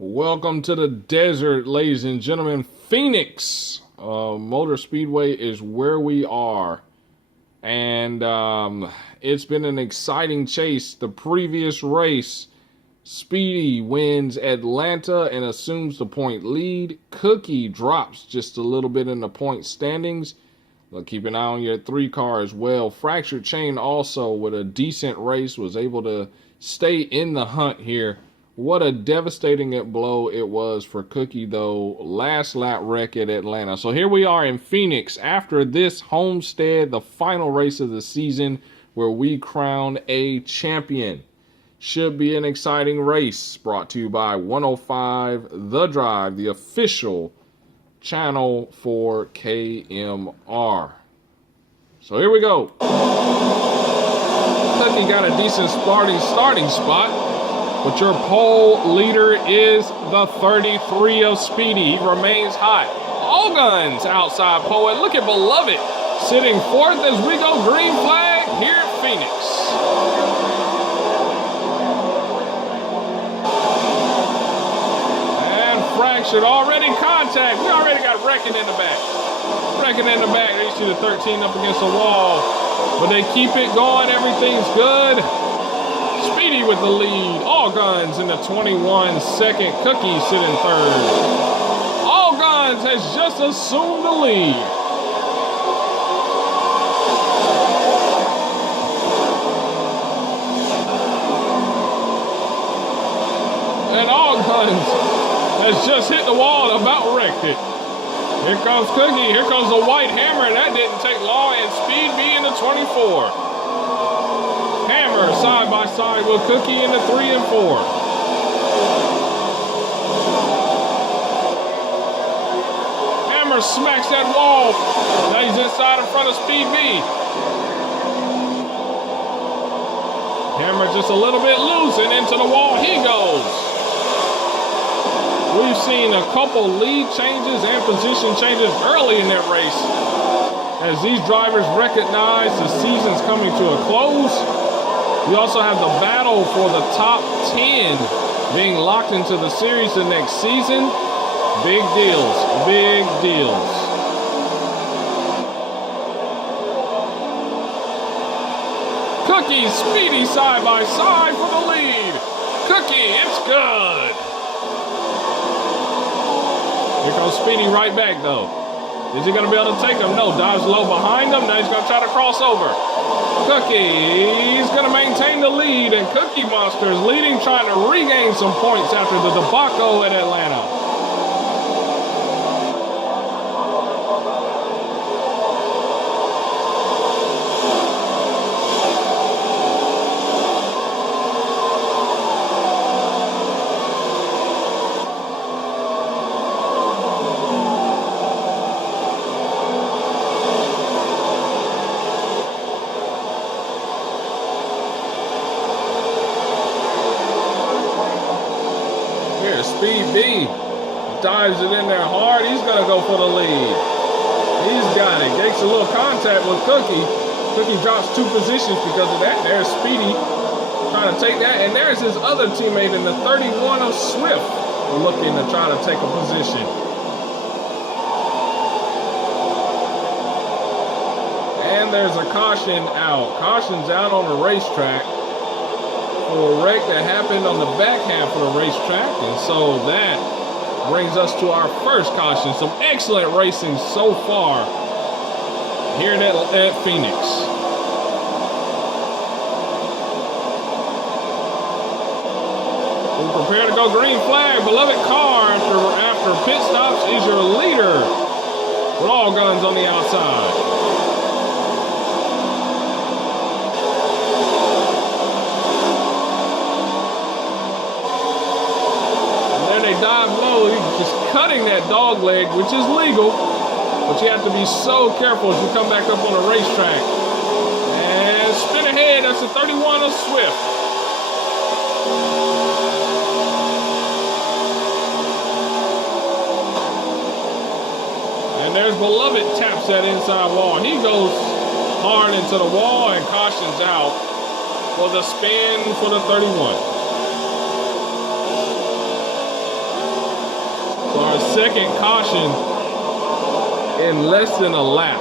Welcome to the desert, ladies and gentlemen. Phoenix Motor Speedway is where we are. And it's been an exciting chase. The previous race, Speedy wins Atlanta and assumes the point lead. Cookie drops just a little bit in the point standings. But keep an eye on your 3 car as well. Fractured Chain also, with a decent race, was able to stay in the hunt here. What a devastating blow it was for Cookie, though. Last lap wreck at Atlanta. So here we are in Phoenix after this Homestead, the final race of the season, where we crown a champion. Should be an exciting race. Brought to you by 105 The Drive, the official channel for KMR. So here we go. Cookie got a decent starting spot. But your pole leader is the 33 of Speedy. He remains hot. All guns outside Poet. Look at Beloved sitting fourth as we go green flag here at Phoenix. And Fractured already contact. We already got Wrecking in the back. Wrecking in the back. They see the 13 up against the wall. But they keep it going. Everything's good. Speedy with the lead. All Guns in the 21 second. Cookie sitting third. All Guns has just assumed the lead. And All Guns has just hit the wall and about wrecked it. Here comes Cookie. Here comes the white hammer. That didn't take long. And Speed B in the 24. Hammer side by side with Cookie in the 3 and 4. Hammer smacks that wall. Now he's inside in front of Speed B. Hammer just a little bit loose and into the wall he goes. We've seen a couple lead changes and position changes early in that race as these drivers recognize the season's coming to a close. We also have the battle for the top 10 being locked into the series the next season. Big deals, big deals. Cookie, Speedy side by side for the lead. Cookie, it's good. Here comes Speedy right back though. Is he going to be able to take him? No, dives low behind him. Now he's going to try to cross over. Cookie's going to maintain the lead, and Cookie Monster is leading, trying to regain some points after the debacle at Atlanta. Speed B dives it in there hard. He's going to go for the lead. He's got it. Gets a little contact with Cookie. Cookie drops 2 positions because of that. There's Speedy trying to take that. And there's his other teammate in the 31 of Swift looking to try to take a position. And there's a caution out. Caution's out on the racetrack for a wreck that happened on the back half of the racetrack, and so that brings us to our first caution. Some excellent racing so far here at Phoenix. We prepare to go green flag. Beloved car after pit stops is your leader with All Guns on the outside. Dive low, he's just cutting that dog leg, which is legal, but you have to be so careful as you come back up on the racetrack. And spin ahead, that's the 31 of Swift. And there's Beloved, taps that inside wall. He goes hard into the wall and cautions out for the spin for the 31. a second caution in less than a lap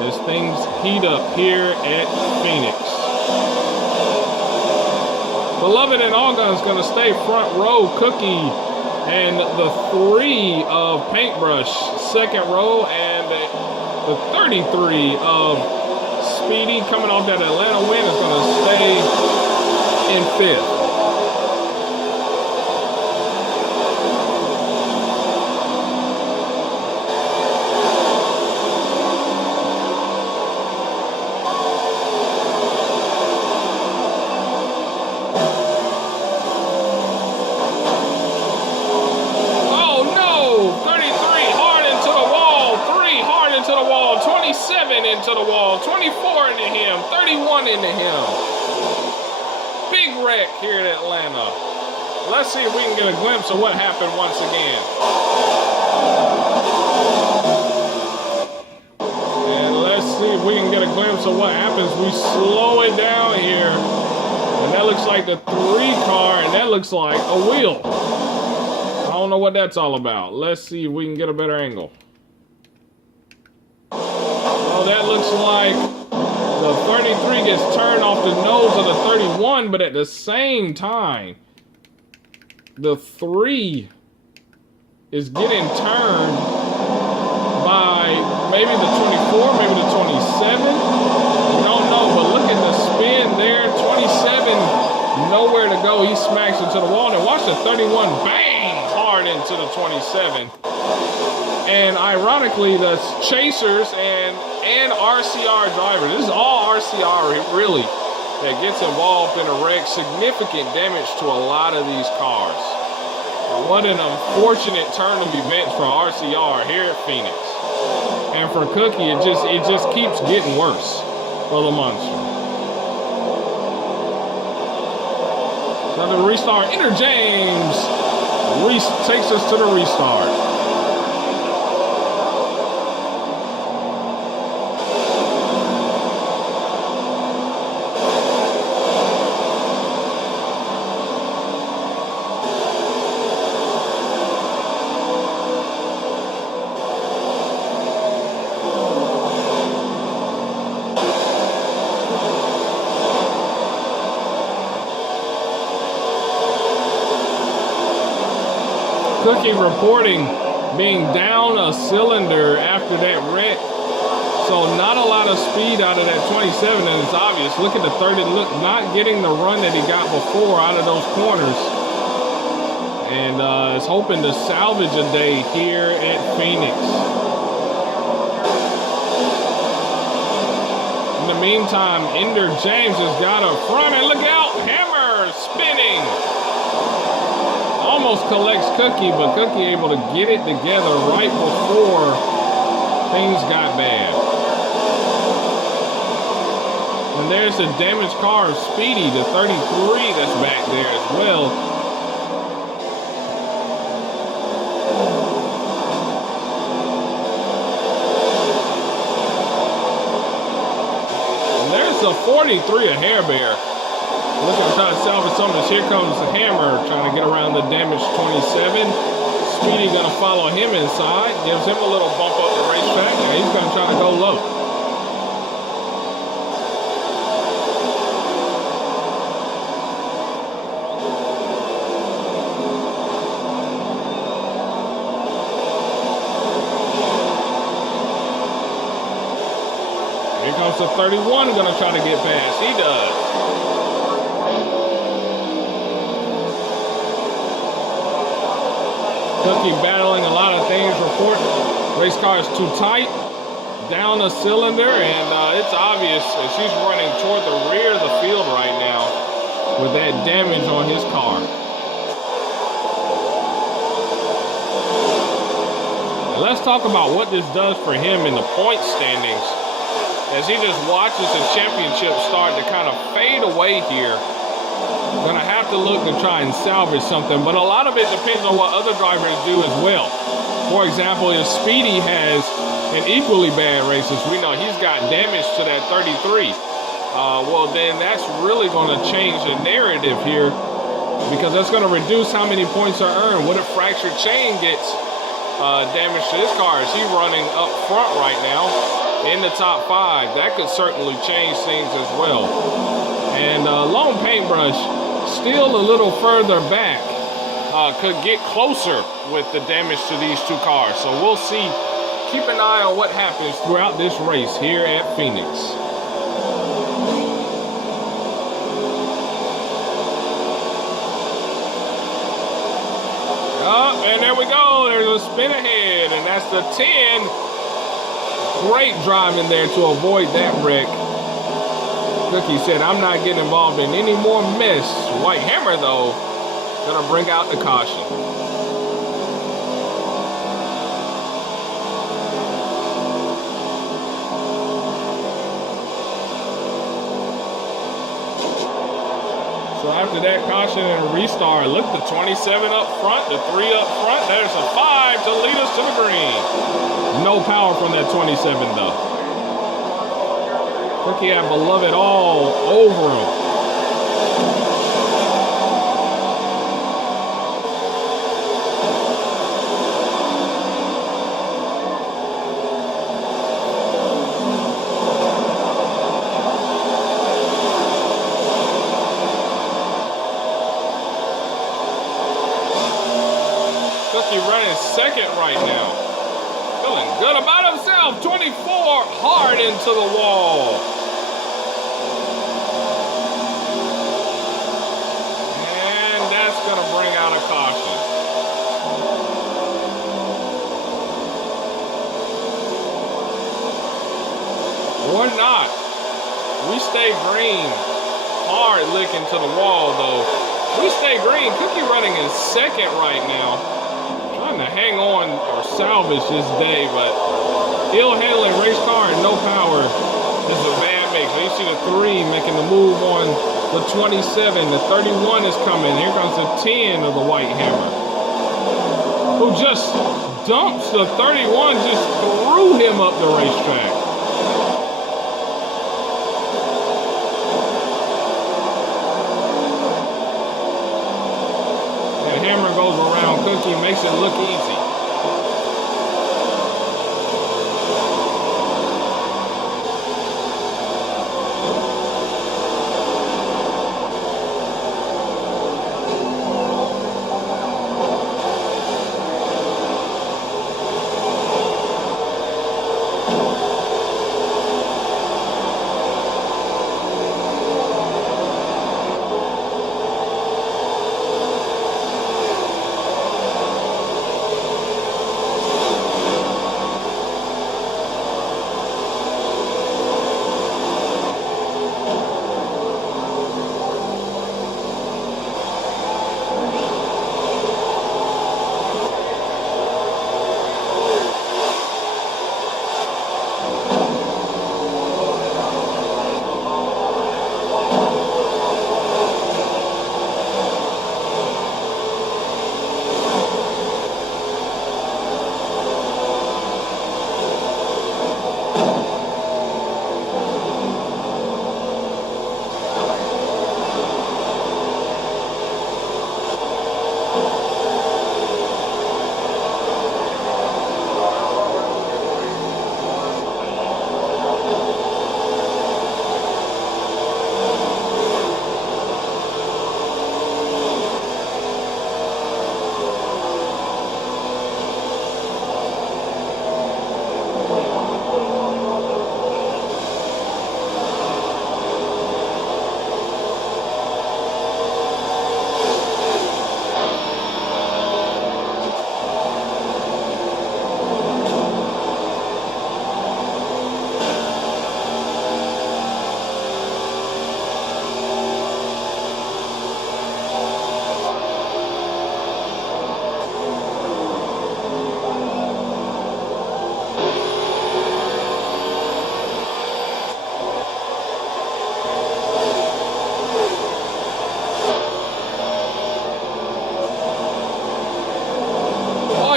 as things heat up here at Phoenix. Beloved and All Gun's gonna stay front row. Cookie and the 3 of Paintbrush, second row, and the 33 of Speedy coming off that Atlanta win is gonna stay in 5th. Into the wall, 24 into him, 31 into him. Big wreck here in Atlanta. Let's see if we can get a glimpse of what happened once again. And let's see if we can get a glimpse of what happens. We slow it down here. And that looks like the 3 car, and that looks like a wheel. I don't know what that's all about. Let's see if we can get a better angle. That looks like the 33 gets turned off the nose of the 31, but at the same time, the 3 is getting turned by maybe the 24, maybe the 27. We don't know, but look at the spin there. 27, nowhere to go. He smacks into the wall. And watch the 31 bang hard into the 27. And ironically, the chasers and RCR drivers, this is all RCR really that gets involved in a wreck. Significant damage to a lot of these cars. What an unfortunate turn of events for RCR here at Phoenix. And for Cookie, it just keeps getting worse for the monster. Another restart. Enter James. Takes us to the restart. Cookie reporting being down a cylinder after that wreck. So not a lot of speed out of that 27, and it's obvious. Look at the 30, look, not getting the run that he got before out of those corners. And is hoping to salvage a day here at Phoenix. In the meantime, Ender James has got a front, and look out, hammer spinning. Almost collects Cookie, but Cookie able to get it together right before things got bad. And there's the damaged car of Speedy, the 33 that's back there as well. And there's the 43 of Hair Bear. Looking to try to salvage some of this. Here comes the hammer trying to get around the damaged 27. Speedy gonna follow him inside. Gives him a little bump up the racetrack. Now he's gonna try to go low. Here comes the 31 gonna try to get past. He does. Cookie battling a lot of things. Report race car is too tight, down a cylinder, and it's obvious that she's running toward the rear of the field right now with that damage on his car. And let's talk about what this does for him in the point standings as he just watches the championship start to kind of fade away here. Gonna have to look to try and salvage something, but a lot of it depends on what other drivers do as well. For example, if Speedy has an equally bad race, as we know he's got damage to that 33, well then that's really gonna change the narrative here because that's going to reduce how many points are earned. What if fractured chain gets damage to his car? Is he running up front right now in the top 5? That could certainly change things as well. And Lone Paintbrush still a little further back, could get closer with the damage to these two cars. So we'll see. Keep an eye on what happens throughout this race here at Phoenix. And there we go. There's a spin ahead, and that's the 10. Great driving there to avoid that wreck. Cookie said, I'm not getting involved in any more mess. White Hammer, though, gonna bring out the caution. So after that caution and restart, look, the 27 up front, the 3 up front. There's a 5 to lead us to the green. No power from that 27, though. Cookie had Beloved all over him. Cookie running second right now. Feeling good about himself. 24 hard into the wall. And that's going to bring out a caution. Or not. We stay green. Hard licking to the wall, though. We stay green. Cookie running in second right now. Trying to hang on or salvage this day, but ill handling race car and no power is a bad mix. You see the 3 making the move on the 27. The 31 is coming. Here comes the 10 of the White Hammer, who just dumps the 31, just threw him up the racetrack. Hammer goes around Cookie, makes it look easy.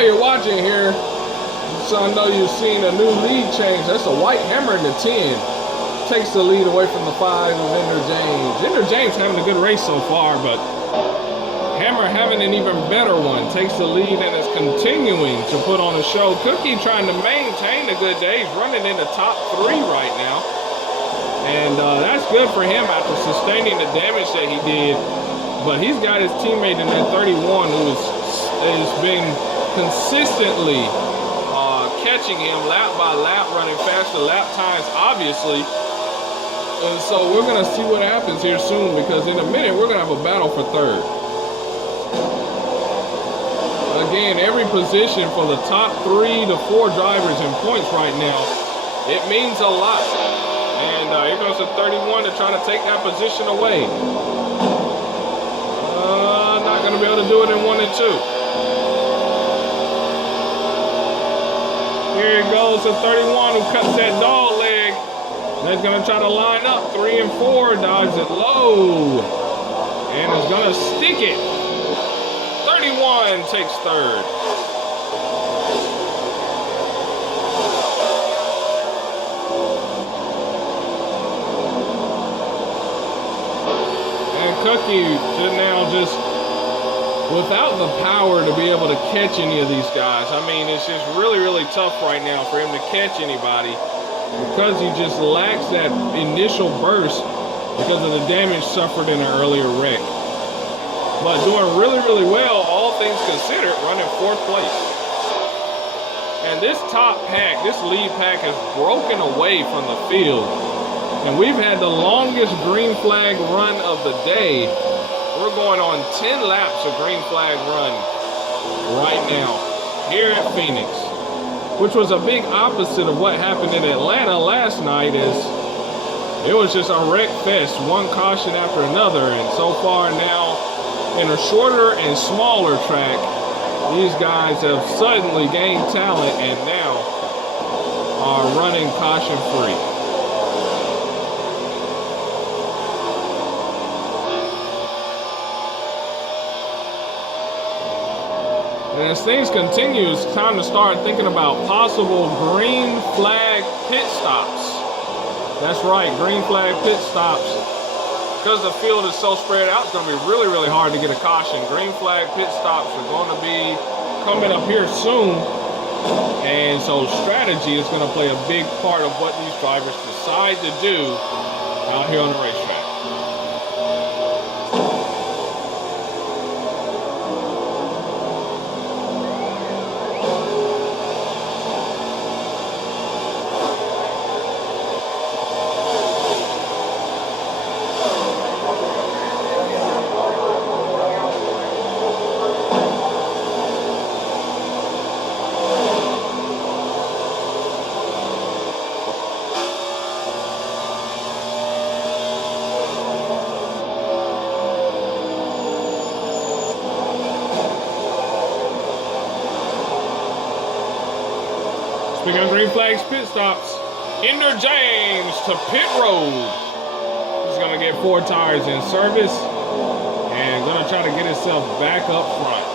You're watching here, so I know you've seen a new lead change. That's a White Hammer in the 10. Takes the lead away from the 5 of Ender James. Ender James having a good race so far, but KMR having an even better one, takes the lead and is continuing to put on a show. Cookie trying to maintain a good day. He's running in the top 3 right now. And that's good for him after sustaining the damage that he did. But he's got his teammate in that 31 who has been consistently catching him lap by lap, running faster lap times, obviously. And so we're going to see what happens here soon, because in a minute we're going to have a battle for third. Again, every position for the top 3 to 4 drivers in points right now, it means a lot. And here goes the 31 to try to take that position away. Not going to be able to do it in 1 and 2. Here goes the 31 who cuts that dog leg. That's going to try to line up 3 and 4, dodges it low, and is going to stick it. 31 takes third. Cookie now just without the power to be able to catch any of these guys. I mean, it's just really, really tough right now for him to catch anybody because he just lacks that initial burst because of the damage suffered in an earlier wreck. But doing really, really well, all things considered, running 4th place. And this top pack, this lead pack has broken away from the field. And we've had the longest green flag run of the day. We're going on 10 laps of green flag run right now here at Phoenix, which was a big opposite of what happened in Atlanta last night. As it was just a wreck fest, one caution after another. And so far now, in a shorter and smaller track, these guys have suddenly gained talent and now are running caution free. And as things continue, it's time to start thinking about possible green flag pit stops. That's right, green flag pit stops. Because the field is so spread out, it's going to be really, really hard to get a caution. Green flag pit stops are going to be coming up here soon. And so strategy is going to play a big part of what these drivers decide to do out here on the racetrack. Speaking of green flags, pit stops, Ender James to pit road. He's going to get 4 tires in service and going to try to get himself back up front.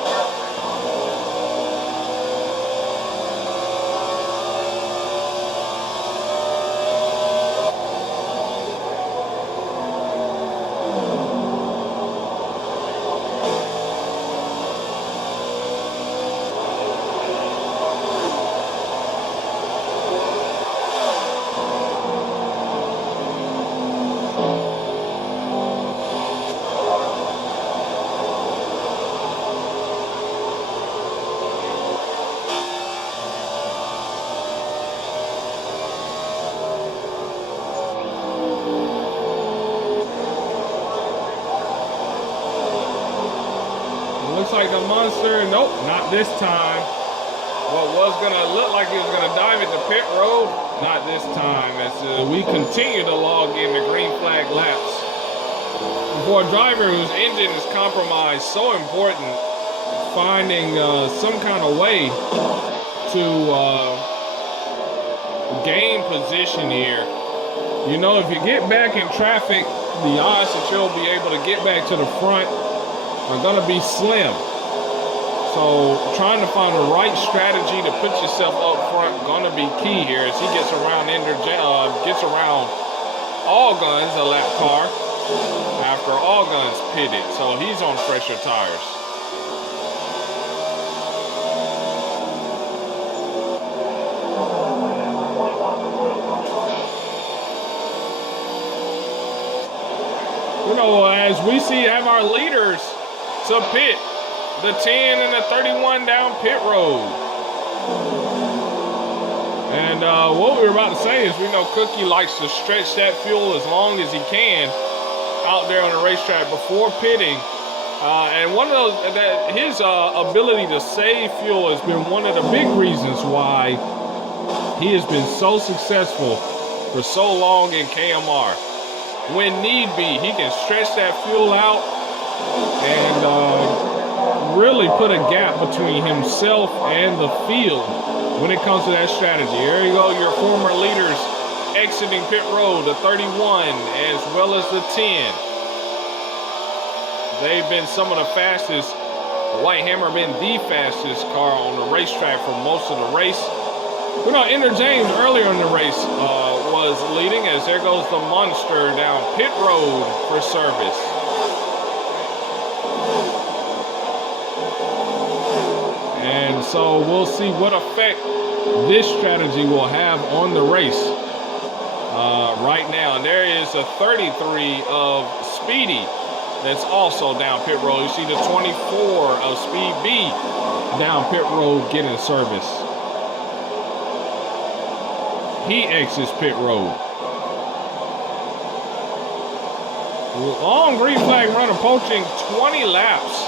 Looks like the monster, nope, not this time. What was gonna look like he was gonna dive into pit road, not this time. As we continue to log in the green flag laps. For a driver whose engine is compromised, so important finding some kind of way to gain position here. You know, if you get back in traffic, the odds that you'll be able to get back to the front are going to be slim. So trying to find the right strategy to put yourself up front going to be key here as he gets around gets around All Guns, a lap car, after All Guns pitted, so he's on fresher tires. You know, as we have our leaders to pit, the 10 and the 31 down pit road. And what we were about to say is we know Cookie likes to stretch that fuel as long as he can out there on the racetrack before pitting. And one of those, his ability to save fuel has been one of the big reasons why he has been so successful for so long in KMR. When need be, he can stretch that fuel out and really put a gap between himself and the field when it comes to that strategy. There you go, your former leaders exiting pit road, the 31 as well as the 10. They've been some of the fastest. The White Hammer been the fastest car on the racetrack for most of the race. You know, Ender James earlier in the race was leading, as there goes the Monster down pit road for service. And so we'll see what effect this strategy will have on the race right now. And there is a 33 of Speedy that's also down pit road. You see the 24 of Speed B down pit road getting service. He exits pit road. Long green flag run approaching 20 laps,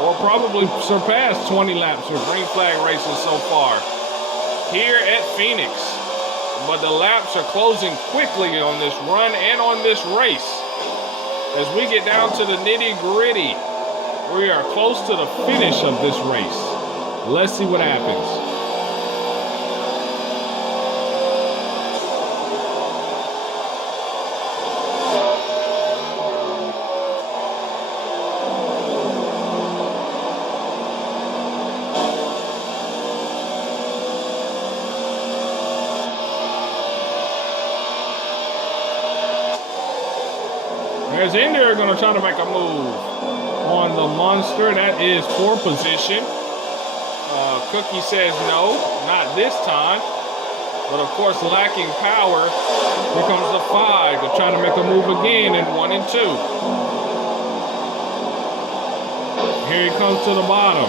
or probably surpassed 20 laps of green flag races so far here at Phoenix. But the laps are closing quickly on this run and on this race. As we get down to the nitty-gritty, we are close to the finish of this race. Let's see what happens. There's Ender going to try to make a move on the Monster. That is for position. Cookie says no, not this time. But of course, lacking power, here comes the 5 to try to make a move again in 1 and 2. Here he comes to the bottom.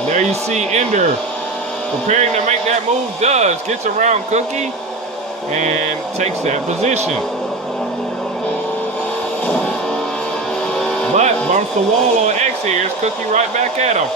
And there you see Ender preparing to make that move. Gets around Cookie and takes that position. But bumps the wall on X here. It's Cookie right back at him.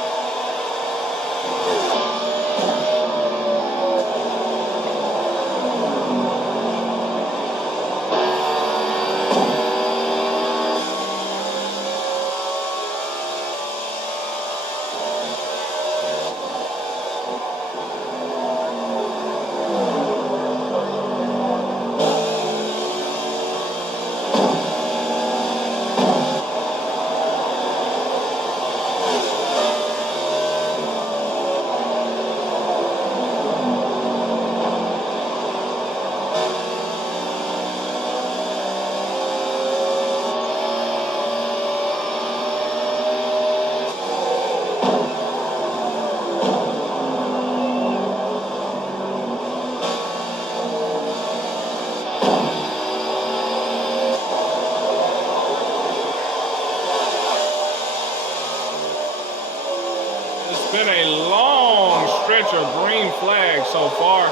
Been a long stretch of green flags so far,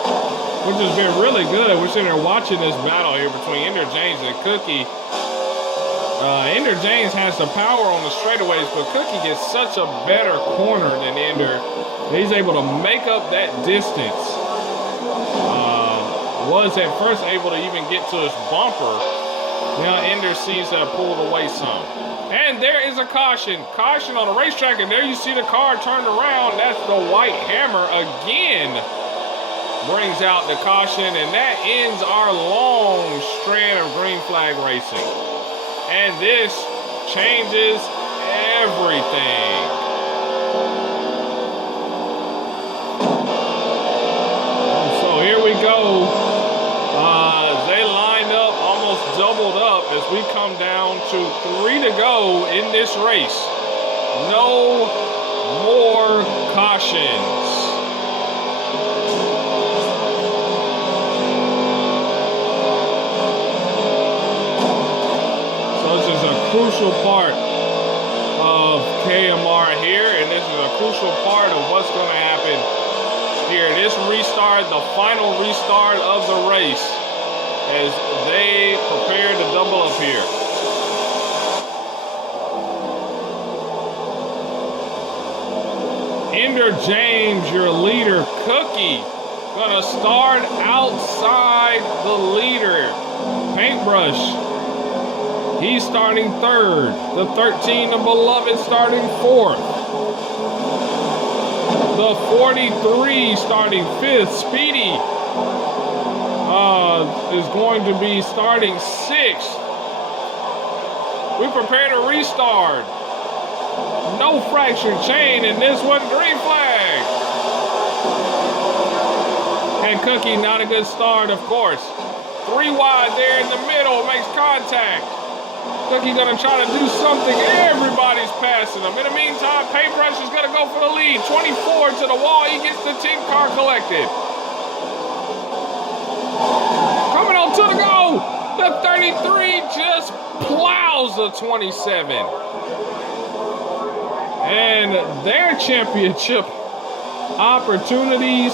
which has been really good. We're sitting there watching this battle here between Ender James and Cookie. Ender James has the power on the straightaways, but Cookie gets such a better corner than Ender. He's able to make up that distance. Was at first able to even get to his bumper. Now Ender seems to have pulled away some. And there is a caution. Caution on the racetrack, and there you see the car turned around. That's the White Hammer again. Brings out the caution, and that ends our long strand of green flag racing. And this changes everything. So here we go. They line we come down to 3 to go in this race. No more cautions. So this is a crucial part of KMR here, and this is a crucial part of what's going to happen here. This restart, the final restart of the race, as they prepare to double up here. Ender James, your leader. Cookie gonna start outside the leader. Paintbrush, he's starting 3rd. The 13, the Beloved, starting 4th. The 43 starting 5th. Speedy is going to be starting 6th. We prepare to restart. No fractured chain in this one. Green flag. And Cookie, not a good start, of course. 3 wide there in the middle, makes contact. Cookie gonna try to do something. Everybody's passing him. In the meantime, Paintbrush is gonna go for the lead. 24 to the wall. He gets the 10 car collected. Coming on to the go. The 33 just plows the 27. And their championship opportunities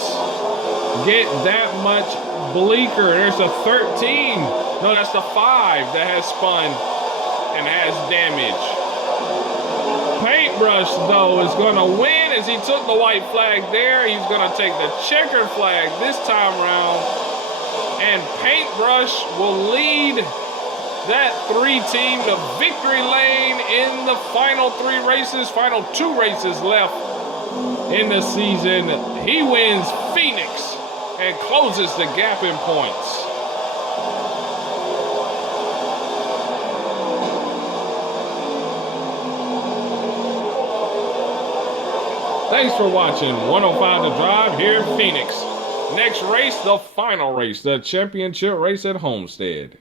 get that much bleaker. There's a 13. No, that's the 5 that has spun and has damage. Paintbrush, though, is going to win as he took the white flag there. He's going to take the checkered flag this time around. And Paintbrush will lead that 3 team to victory lane in the final 3 races. Final 2 races left in the season. He wins Phoenix and closes the gap in points. Thanks for watching 105 to Drive here in Phoenix. Next race, the final race, the championship race at Homestead.